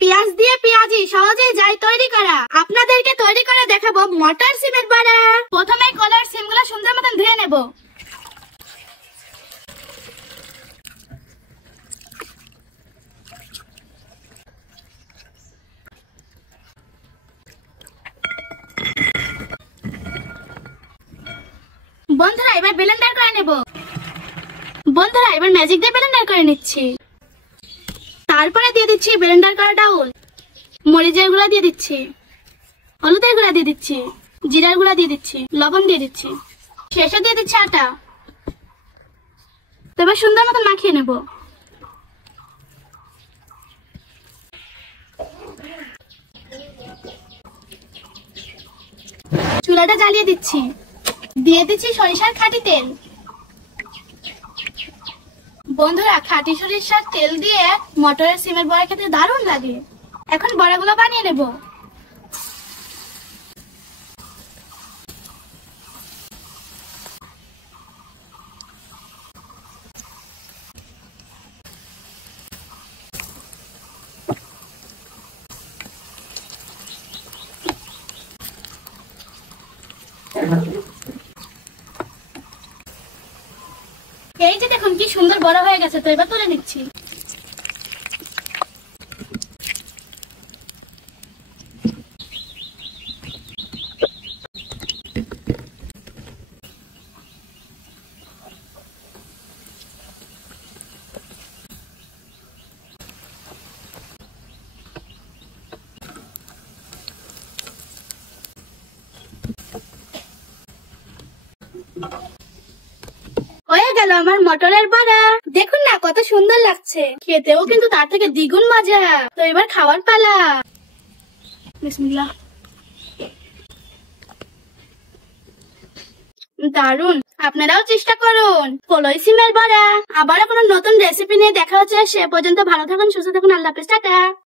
পেঁয়াজ দিয়ে পেঁয়াজি সহজেই যাই তৈরি করা। আপনাদেরকে তৈরি করে দেখাবো মটর সিমের বড়া। প্রথমে কলার সিমগুলো সুন্দর মতন ধুয়ে নেব। বন্ধুরা এবার ব্লেন্ডার করে নেব। বন্ধুরা এবার ম্যাজিক দিয়ে ব্লেন্ডার করে নিচ্ছি। তারপরে দিয়ে দিচ্ছি ব্লেন্ডার করা ডাউল। মরিচের গুঁড়া দিয়ে দিচ্ছি, হলুদের গুঁড়া দিয়ে দিচ্ছি, জিরার গুঁড়া দিয়ে দিচ্ছি, লবণ দিয়ে দিচ্ছি, শেষে দিয়ে দিচ্ছি আটা। এবার সুন্দর মতন মাখিয়ে নেব। চুলাটা জ্বালিয়ে দিচ্ছি, দিয়ে দিচ্ছি সরিষার খাঁটি তেল। বন্ধুরা খাঁটি সরিষার তেল দিয়ে মটরের সিমের বড়া খেতে দারুণ লাগে। এখন বড়াগুলো বানিয়ে নেব। এই যে দেখুন কি সুন্দর বড় হয়ে গেছে, তো এবার তুলে নিচ্ছি। হয়ে গেল আমার মটরের বড়া। দেখুন না কত সুন্দর লাগছে, খেতেও কিন্তু তার থেকে দ্বিগুণ মজা। তো এবার খাওয়ার পালা। বিসমিল্লাহ। দারুন, আপনারাও চেষ্টা করুন কলই সিমের বড়া। আবারও কোনো নতুন রেসিপি নিয়ে দেখা হচ্ছে। সে পর্যন্ত ভালো থাকুন, সুস্থ থাকুন। আল্লাহ হাফেজ, টাটা।